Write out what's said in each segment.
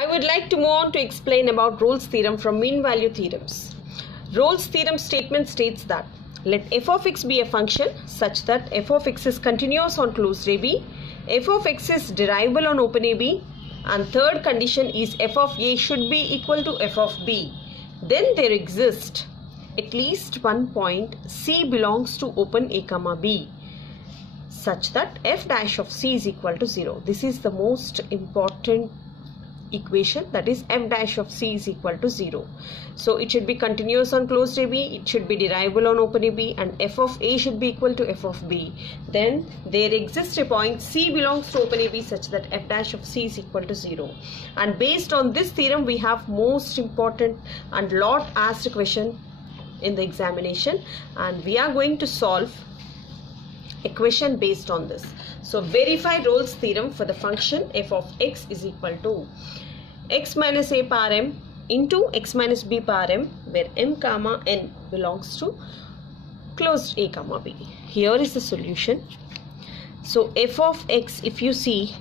I would like to move on to explain about Rolle's theorem from mean value theorems. Rolle's theorem statement states that let f of x be a function such that f of x is continuous on closed AB, f of x is derivable on open AB, and third condition is f of a should be equal to f of b. Then there exists at least one point C belongs to open A comma B such that f dash of C is equal to 0. This is the most important equation, that is f dash of C is equal to 0. So it should be continuous on closed AB, it should be derivable on open AB, and f of A should be equal to f of B. Then there exists a point C belongs to open AB such that f dash of C is equal to 0. And based on this theorem we have most important and lot asked question in the examination, and we are going to solve a question based on this. So verify Rolle's theorem for the function f of x is equal to x minus a power m into x minus b power m, where m comma n belongs to closed A comma B. Here is the solution. So f of x, if you see,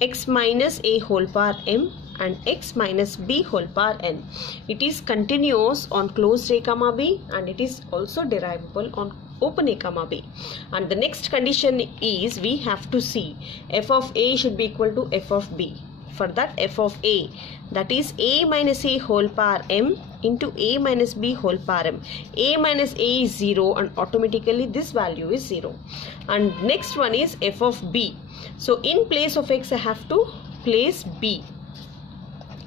x minus a whole power m and x minus b whole power n, it is continuous on closed A comma B and it is also derivable on open A comma B. And the next condition is we have to see f of A should be equal to f of B. For that, f of A, that is a minus a whole power m into a minus b whole power m. A minus a is 0 and automatically this value is 0. And next one is f of B. So in place of x I have to place b.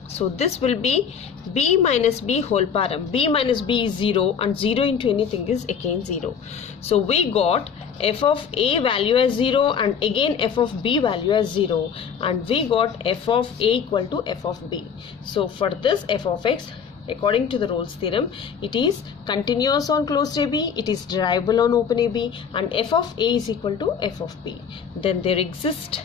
So this will be b minus b whole power m. B minus b is 0 and 0 into anything is again 0. So we got f of a value as 0 and again f of b value as 0, and we got f of a equal to f of b. So for this f of x, according to the Rolle's theorem, it is continuous on closed AB, it is derivable on open AB, and f of a is equal to f of b. Then there exists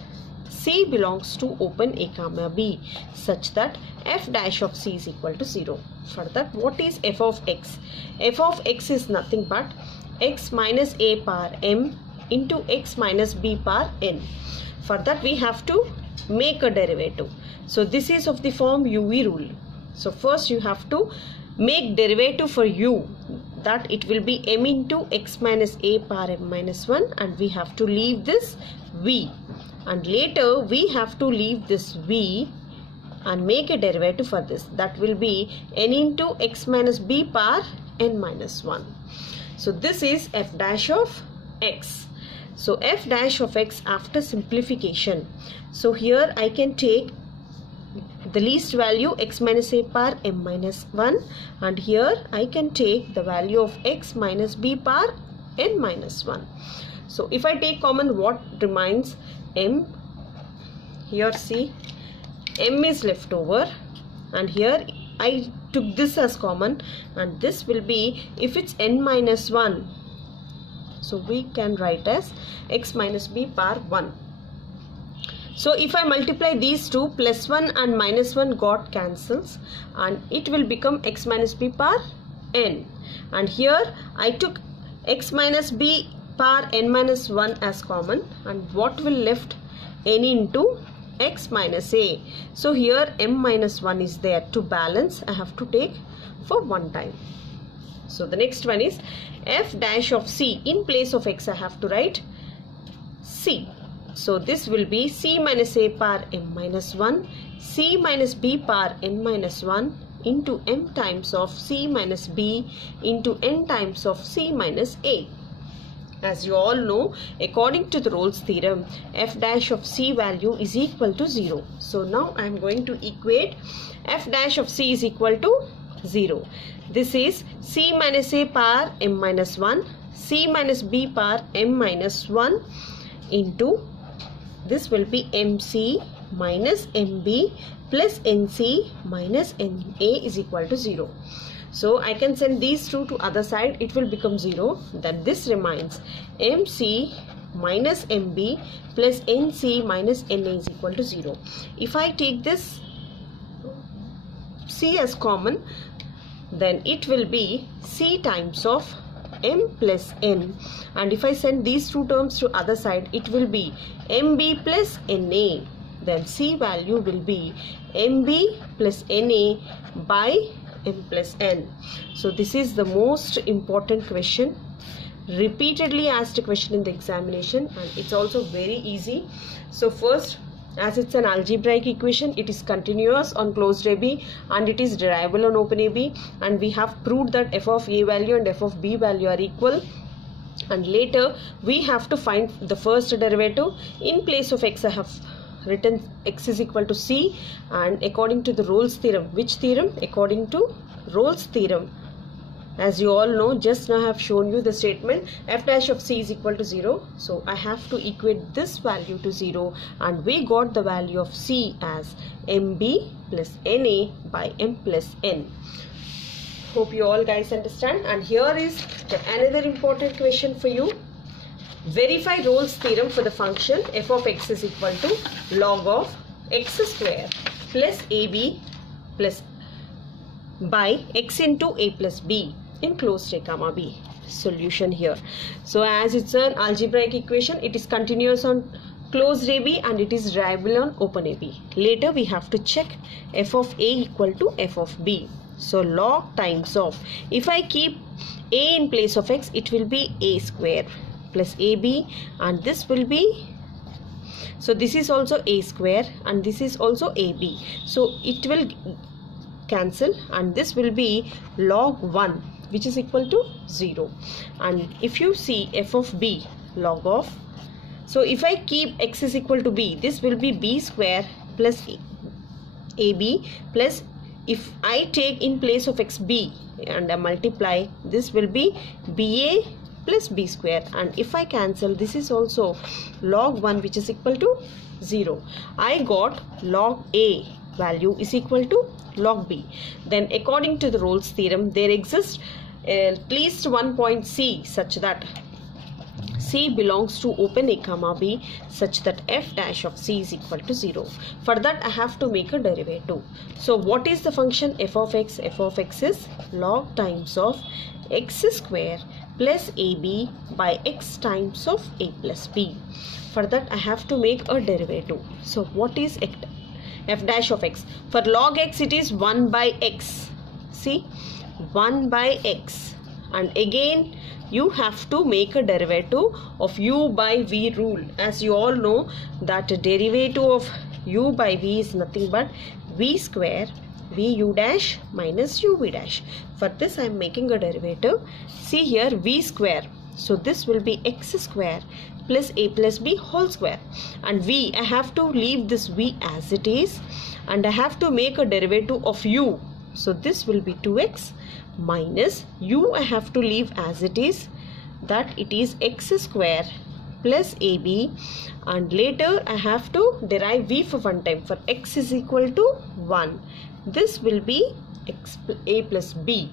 C belongs to open A comma B such that f dash of C is equal to 0. For that, what is f of x? F of x is nothing but x minus a power m into x minus b power n. For that we have to make a derivative. So this is of the form UV rule. So first you have to make derivative for u, that it will be m into x minus a power m minus 1, and we have to leave this v. And later we have to leave this v and make a derivative for this, that will be n into x minus b power n minus 1. So this is f dash of x. So f dash of x after simplification. So here I can take the least value x minus a power m minus 1, and here I can take the value of x minus b power n minus 1. So if I take common, what remains? M. Here see, m is left over, and here I took this as common, and this will be, if it's n minus 1, so we can write as x minus b power 1. So if I multiply these two, plus 1 and minus 1 got cancels, and it will become x minus b power n. And here I took x minus b power n minus 1 as common, and what will left? N into x minus a. So here m minus 1 is there. To balance, I have to take for one time. So the next one is f dash of c. In place of x I have to write c. So this will be c minus a power m minus 1, c minus b power n minus 1 into m times of c minus b into n times of c minus a. As you all know, according to the Rolle's theorem, f dash of c value is equal to 0. So now I am going to equate f dash of c is equal to 0. This is c minus a power m minus 1, c minus b power m minus 1 into, this will be mc minus mb plus nc minus na is equal to 0. So I can send these two to other side, it will become 0. Then this remains mc minus mb plus nc minus na is equal to 0. If I take this c as common, then it will be c times of m plus n, and if I send these two terms to other side, it will be mb plus na. then C value will be MB plus NA by M plus N. So this is the most important question, repeatedly asked question in the examination, and it's also very easy. So first, as it's an algebraic equation, it is continuous on closed AB and it is derivable on open AB, and we have proved that f of A value and f of B value are equal. And later we have to find the first derivative. In place of x I have written x is equal to C, and according to the Rolle's theorem, which theorem? According to Rolle's theorem. As you all know, just now I have shown you the statement f dash of C is equal to 0. So I have to equate this value to 0, and we got the value of C as MB plus NA by M plus N. Hope you all guys understand. And here is another important question for you. Verify Rolle's theorem for the function f of x is equal to log of x square plus AB plus by x into A plus B in closed A comma B. Solution here. So as it's an algebraic equation, it is continuous on closed AB and it is derivable on open AB. Later we have to check f of A equal to f of B. So log times of, if I keep A in place of x, it will be A square plus AB, and this will be, so this is also A square and this is also AB. So it will cancel and this will be log 1, which is equal to 0. And if you see f of B, log of, so if I keep x is equal to B, this will be B square plus AB plus, if I take in place of x B and I multiply, this will be BA plus B square, and if I cancel, this is also log 1, which is equal to 0. I got log A value is equal to log B. Then according to the Rolle's theorem, there exists at least one point C such that C belongs to open A comma B such that f dash of C is equal to 0. For that I have to make a derivative. So what is the function f of x? F of x is log times of x square plus AB by x times of A plus B. For that I have to make a derivative. So what is f dash of x? For log x it is 1 by x. See, 1 by x, and again you have to make a derivative of u by v rule. As you all know that derivative of u by v is nothing but v square vu dash minus uv dash. For this I am making a derivative. See here, v square, so this will be x square plus A plus B whole square, and v, I have to leave this v as it is, and I have to make a derivative of u. So this will be 2x minus u, I have to leave as it is, that it is x square plus AB, and later I have to derive v for one time. For x is equal to 1, this will be A plus B.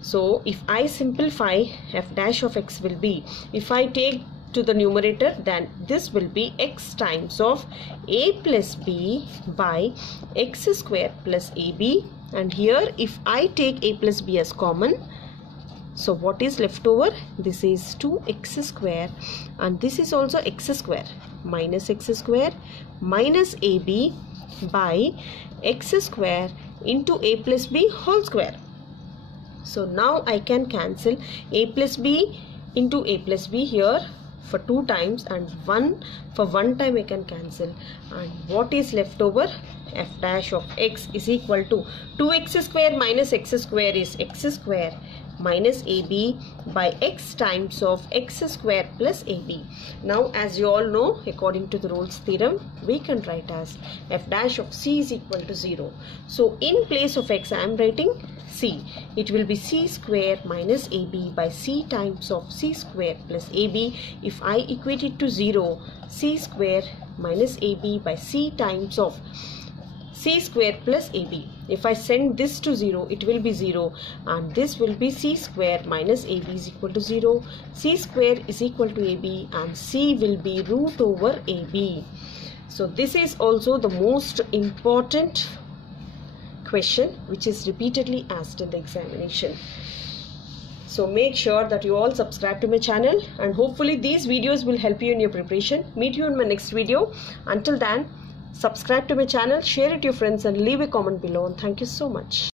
So if I simplify, f dash of x will be, if I take to the numerator, then this will be x times of A plus B by x square plus AB, and here if I take A plus B as common, so what is left over? This is 2x square, and this is also x square minus x square minus AB by x square into A plus B whole square. So now I can cancel A plus B into A plus B here for 2 times, and 1 for 1 time I can cancel, and what is left over? F dash of x is equal to 2x square minus x square is x square minus AB by x times of x square plus AB. Now as you all know, according to the Rolle's theorem, we can write as f dash of C is equal to 0. So in place of x I am writing C. It will be C square minus AB by C times of C square plus AB. If I equate it to 0, C square minus AB by C times of C square plus AB. If I send this to 0, it will be 0, and this will be C square minus AB is equal to 0. C square is equal to AB, and C will be root over AB. So this is also the most important question which is repeatedly asked in the examination. So make sure that you all subscribe to my channel, and hopefully these videos will help you in your preparation. Meet you in my next video. Until then, Subscribe to my channel, share it to your friends and leave a comment below, and thank you so much.